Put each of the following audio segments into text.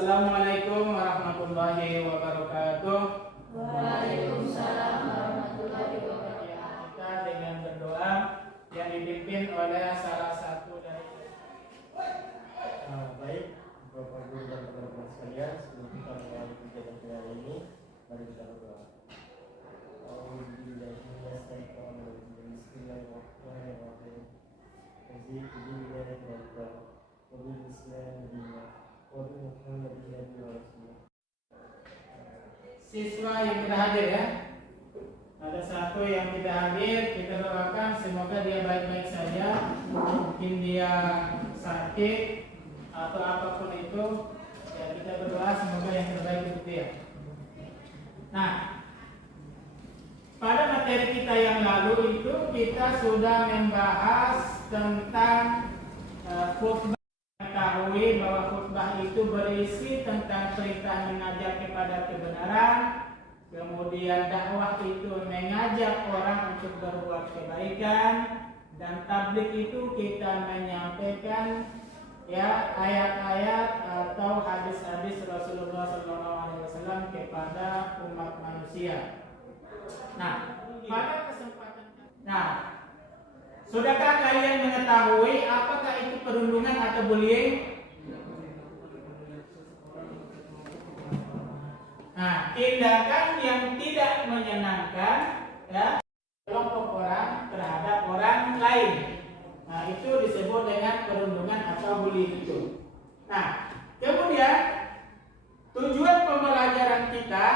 Assalamualaikum warahmatullahi wabarakatuh. Waalaikumsalam warahmatullahi wabarakatuh. Kita dengan berdoa yang dipimpin oleh salah satu dari baik, Bapak Guru dan teman-teman sekalian, sebelum kita mulai kegiatan kita hari ini, mari kita berdoa. siswa yang tidak hadir ya. Ada satu yang tidak hadir, kita doakan semoga dia baik-baik saja. Mungkin dia sakit atau apapun itu, ya kita berdoa semoga yang terbaik untuk dia. Nah, pada materi kita yang lalu itu kita sudah membahas tentang khutbah. Ketahui bahwa khutbah itu berisi tentang perintah mengajak kepada kebenaran, kemudian dakwah itu mengajak orang untuk berbuat kebaikan, dan tabligh itu kita menyampaikan ya ayat-ayat atau hadis-hadis Rasulullah SAW kepada umat manusia. Nah, pada kesempatan sudahkah kalian mengetahui apakah itu perundungan atau bullying? Nah, tindakan yang tidak menyenangkan ya kelompok orang terhadap orang lain. Nah, itu disebut dengan perundungan atau bullying itu. Nah, kemudian tujuan pembelajaran kita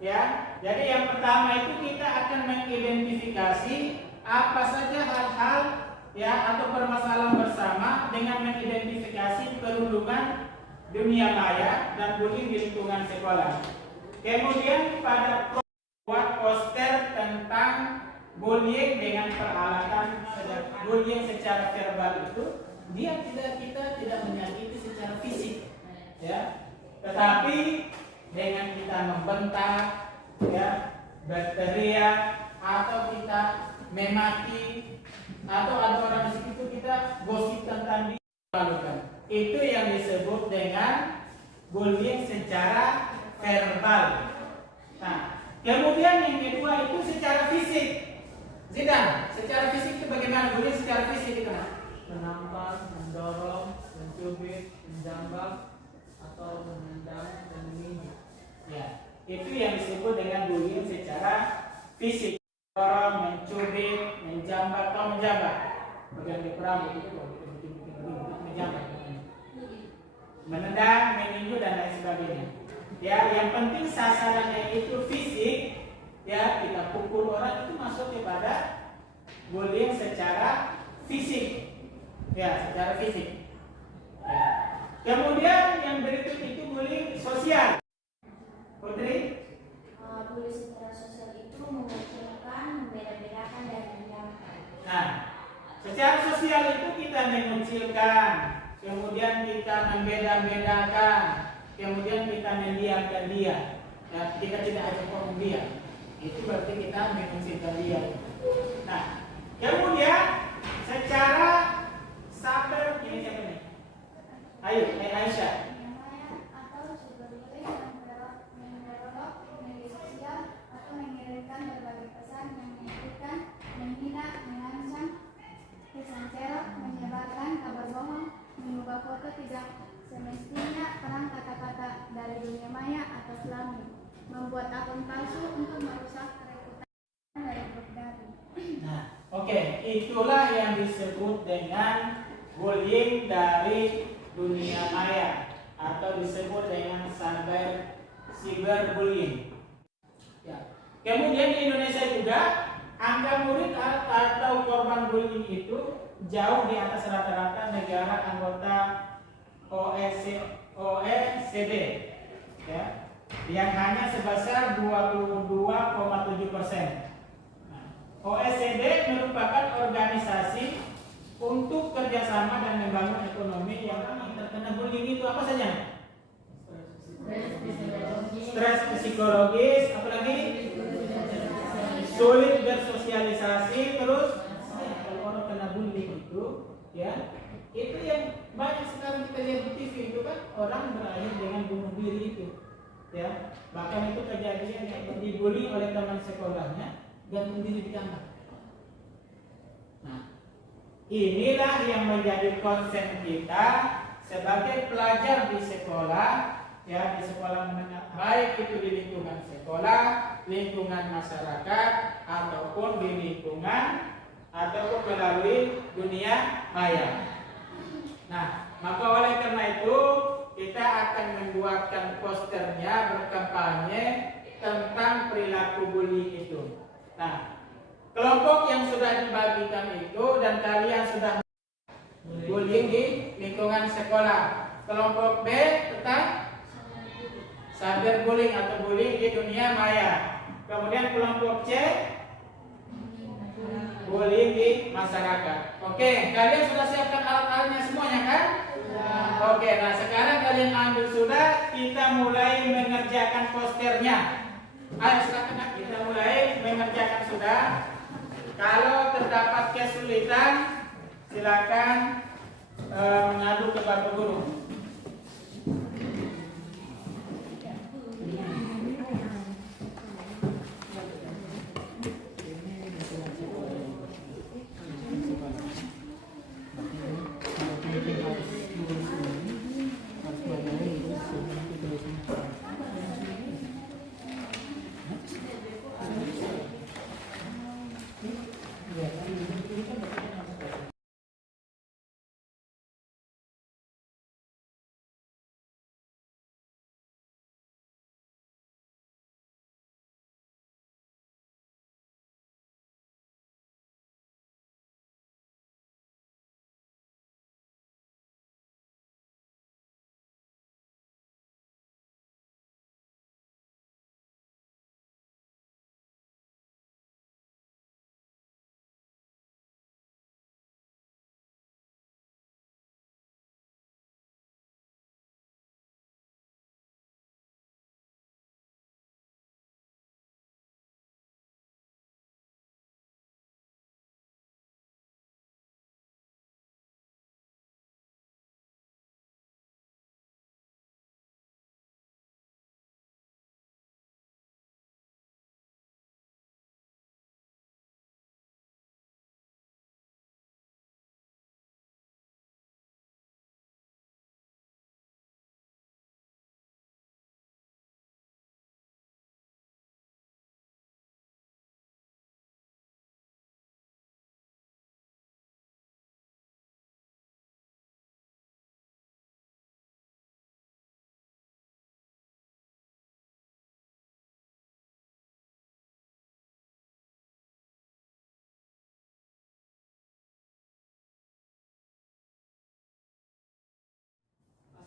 ya, jadi yang pertama itu kita akan mengidentifikasi apa saja hal-hal ya atau permasalahan bersama dengan mengidentifikasi perundungan dunia maya dan bullying di lingkungan sekolah. Kemudian pada buat poster tentang bullying dengan peralatan bullying secara verbal itu kita tidak menyakiti secara fisik ya, tetapi dengan kita membentak ya, berteriak atau kita memaki atau ada orang di situ kita gosip tentang dia, itu yang disebut dengan bullying secara verbal. Nah, kemudian yang kedua itu secara fisik. Zidan, secara fisik itu bagaimana bullying secara fisik itu? Menampar, mendorong, mencubit, menjambak, atau menendang dan menginjak. Ya, itu yang disebut dengan bullying secara fisik. Orang mencubit, menjambak atau menjambak, bagian di perang itu menjambak, menendang, meninju dan lain sebagainya. Ya, yang penting sasarannya itu fisik. Ya, kita pukul orang itu masuk kepada bullying secara fisik. Ya, secara fisik. Ya. Kemudian yang berikut itu bullying sosial. Putri? Bullying secara sosial itu mengecilkan, membeda-bedakan dan menjauhkan. Nah, secara sosial itu kita mengecilkan, kemudian kita membeda-bedakan, kemudian kita mendiamkan dia. Ya, kita tidak ajak ngomong dia. Itu berarti kita mengecilkan dia. Nah, kemudian secara sabar ini siapa nih? Ayo, Aisyah. Atau cyberbullying memperolok media sosial atau mengirimkan berbagai pesan yang menyebutkan, menghina, mengancam, pesan teror, menyebarkan kabar bohong, mengubah foto tidak semestinya, perang kata-kata dari dunia maya atau selami, membuat akun palsu untuk merusak reputasi dari grup daring. Nah, oke, itulah yang disebut dengan bullying dari dunia maya atau disebut dengan cyberbullying. Ya. Kemudian di Indonesia juga angka murid atau korban bullying itu jauh di atas rata-rata negara anggota OECD, ya, yang hanya sebesar 22,7%. OECD merupakan organisasi untuk kerjasama dan membangun ekonomi yang terkena bullying itu apa saja? Stres psikologis, apalagi sulit bersosialisasi, terus kalau orang kena bullying itu ya Itu yang banyak sekarang kita lihat di TV itu kan orang berakhir dengan bunuh diri itu. Ya, bahkan itu kejadian yang dibully oleh teman sekolahnya, gantung diri di kamar. Nah, inilah yang menjadi konsen kita sebagai pelajar di sekolah, ya, di sekolah menengah, baik itu di lingkungan sekolah, lingkungan masyarakat, ataupun di lingkungan ataupun melalui dunia maya. Nah, maka oleh karena itu kita akan membuatkan posternya berkampanye tentang perilaku bully itu. Nah, kelompok yang sudah dibagikan itu dan kalian sudah bullying di lingkungan sekolah. Kelompok B tentang cyberbullying atau bullying di dunia maya. Kemudian kelompok C bullying di masyarakat. Oke, kalian sudah siapkan alat-alatnya semuanya kan? Oke, nah sekarang kalian ambil sudah, kita mulai mengerjakan posternya. Ayo silakan, kita mulai mengerjakan sudah. Kalau terdapat kesulitan, silakan mengadu ke Bapak Guru.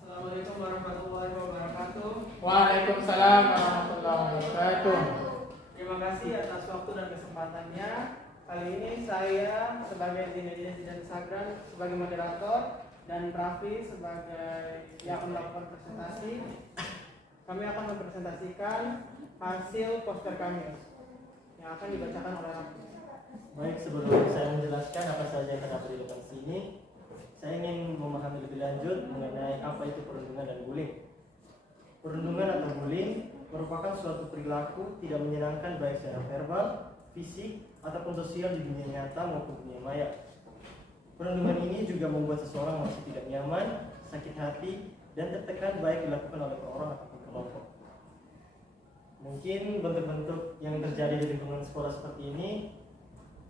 Assalamualaikum warahmatullahi wabarakatuh. Waalaikumsalam warahmatullahi wabarakatuh. Terima kasih atas waktu dan kesempatannya. Kali ini saya sebagai Zinedine Zidan Sagran sebagai moderator dan Raffi sebagai yang akan melakukan presentasi. Kami akan mempresentasikan hasil poster kami yang akan dibacakan oleh Raffi. Baik, sebelum saya menjelaskan apa saja yang terdapat di depan sini, saya ingin memahami lebih lanjut mengenai apa itu perundungan dan bullying. Perundungan atau bullying merupakan suatu perilaku tidak menyenangkan baik secara verbal, fisik, ataupun sosial di dunia nyata maupun dunia maya. Perundungan ini juga membuat seseorang merasa tidak nyaman, sakit hati, dan tertekan baik dilakukan oleh orang ataupun kelompok. Mungkin bentuk-bentuk yang terjadi di lingkungan sekolah seperti ini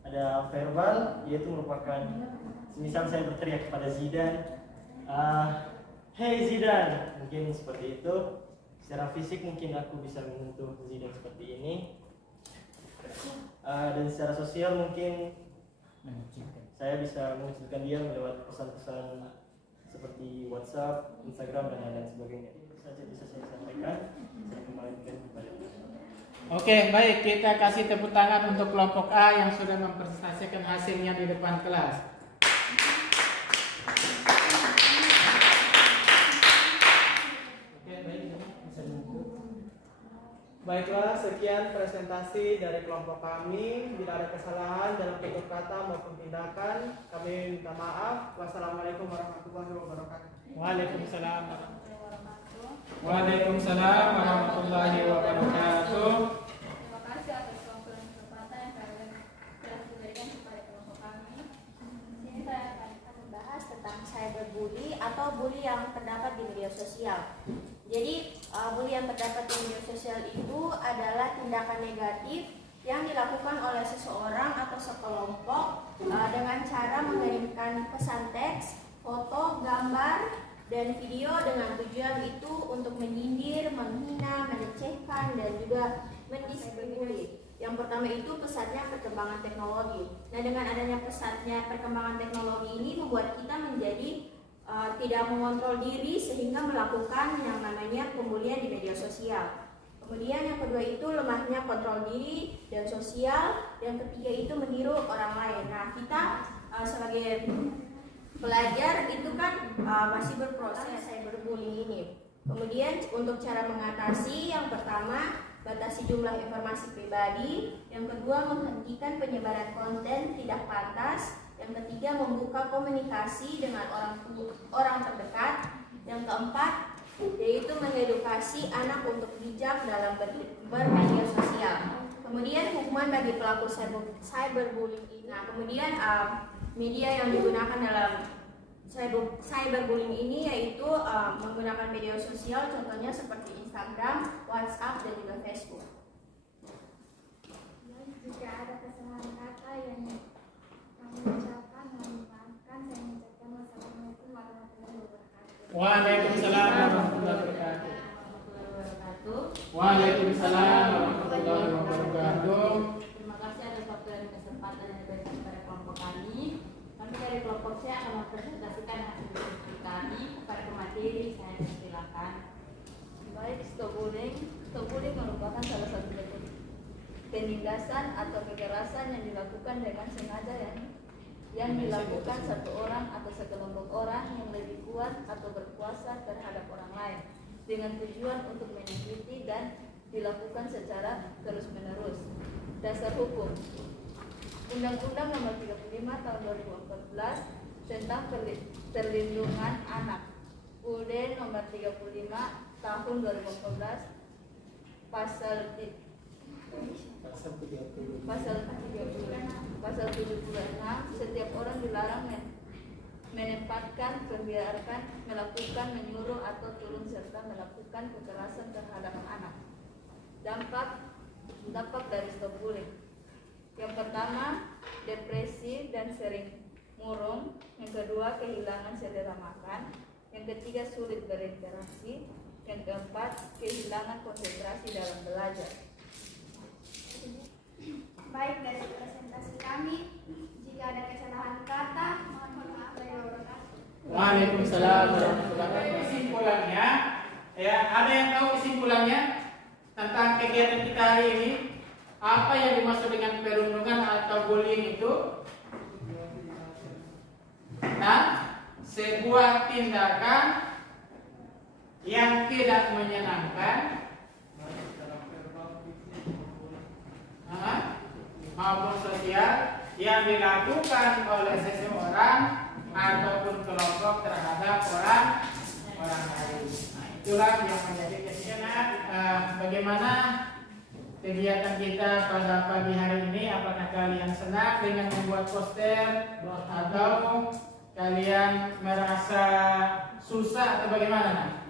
ada verbal, yaitu merupakan misal saya berteriak kepada Zidan, "Hey Zidan," mungkin seperti itu. Secara fisik mungkin aku bisa menyentuh Zidan seperti ini. Dan secara sosial mungkin saya bisa mengucilkan dia lewat pesan-pesan seperti WhatsApp, Instagram, dan lain sebagainya. Itu saja bisa saya sampaikan. Saya kembalikan kepada Oke, baik, kita kasih tepuk tangan untuk kelompok A yang sudah mempresentasikan hasilnya di depan kelas. Oke, baik, bisa duduk. Baiklah, sekian presentasi dari kelompok kami. Bila ada kesalahan dalam tutur kata maupun tindakan, kami minta maaf. Wassalamualaikum warahmatullahi wabarakatuh. Waalaikumsalam. warahmatullahi wabarakatuh. Waalaikumsalam warahmatullahi wabarakatuh. Terima kasih atas waktu dan kesempatan yang kalian telah diberikan kepada kelompok kami. Di sini saya akan membahas tentang cyberbully atau bully yang terdapat di media sosial. Jadi, bully yang terdapat di media sosial itu adalah tindakan negatif yang dilakukan oleh seseorang atau sekelompok dengan cara mengirimkan pesan teks, foto, gambar, dan video dengan tujuan itu untuk menyindir, menghina, melecehkan, dan juga mendiskriminasi. Yang pertama itu pesatnya perkembangan teknologi. Nah, dengan adanya pesatnya perkembangan teknologi ini membuat kita menjadi tidak mengontrol diri sehingga melakukan yang namanya pembulian di media sosial. Kemudian yang kedua itu lemahnya kontrol diri dan sosial. Yang ketiga itu meniru orang lain. Nah, kita sebagai pelajar itu kan masih berproses cyberbullying ini. Kemudian untuk cara mengatasi, yang pertama batasi jumlah informasi pribadi, yang kedua menghentikan penyebaran konten tidak pantas, yang ketiga membuka komunikasi dengan orang terdekat, yang keempat yaitu mengedukasi anak untuk bijak dalam bermedia sosial. Kemudian hukuman bagi pelaku cyberbullying ini. Nah, kemudian media yang digunakan dalam cyberbullying ini yaitu menggunakan media sosial, contohnya seperti Instagram, WhatsApp, dan juga Facebook. Jika ada kesalahan kata yang kami ucapkan, mohon dimaafkan. Saya mengucapkan wassalamualaikum warahmatullahi wabarakatuh. Waalaikumsalam warahmatullahi wabarakatuh. Waalaikumsalam warahmatullahi wabarakatuh. Terima kasih atas waktu dan kesempatan yang diberikan kepada kelompok kami. Kami dari kelompok C akan mempresentasikan hasil diskusi kami kepada pemateri. Saya persilakan. Baik, stop bullying merupakan salah satu bentuk penindasan atau kekerasan yang dilakukan dengan sengaja yang dilakukan satu orang atau sekelompok orang yang lebih kuat atau berkuasa terhadap orang lain dengan tujuan untuk menyakiti dan dilakukan secara terus-menerus. Dasar hukum Undang-Undang Nomor 35 Tahun 2014 tentang Perlindungan Anak, UUD Nomor 35 Tahun 2014 Pasal 76, setiap orang dilarang menempatkan, membiarkan, melakukan, menyuruh atau turun serta melakukan kekerasan terhadap anak. Dampak dari stop bullying. Yang pertama, depresi dan sering murung. Yang kedua, kehilangan selera makan. Yang ketiga, sulit berinteraksi. Yang keempat, kehilangan konsentrasi dalam belajar. Baik, dari presentasi kami, jika ada kesalahan kata, mohon maaf. Waalaikumsalam warahmatullahi wabarakatuh. Kesimpulannya, ya, ada yang tahu kesimpulannya tentang kegiatan kita hari ini? Apa yang dimaksud dengan perundungan atau bullying itu? Nah, sebuah tindakan yang tidak menyenangkan maupun sosial yang dilakukan oleh seseorang ataupun kelompok terhadap orang lain. Nah, itulah yang menjadi kesimpulan. Bagaimana kegiatan kita pada pagi hari ini? Apakah kalian senang dengan membuat poster atau kalian merasa susah atau bagaimana?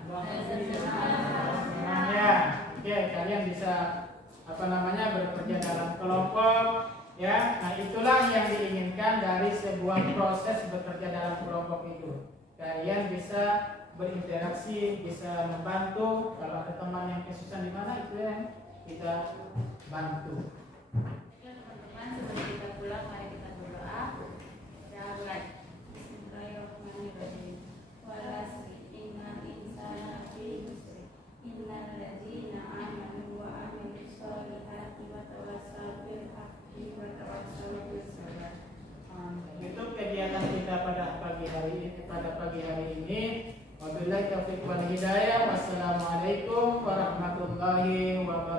Ya, oke, kalian bisa bekerja dalam kelompok, ya. Nah, itulah yang diinginkan dari sebuah proses bekerja dalam kelompok itu. Kalian bisa berinteraksi, bisa membantu. Kalau ada teman yang kesusahan di mana, itu yang kita bantu. Ya, teman-teman, sebelum kita pulang, mari kita berdoa. Ya, mulai. Bismillahirrahmanirrahim. Walasri innal insana lafi khusr. Innal ladzina amanu wa amilus solihati wa tawassaw bil haqqi wa tawassaw bis sabr. Itu kegiatan kita pada pagi hari ini. Wabillahi taufiq wal hidayah. Wassalamualaikum warahmatullahi wabarakatuh.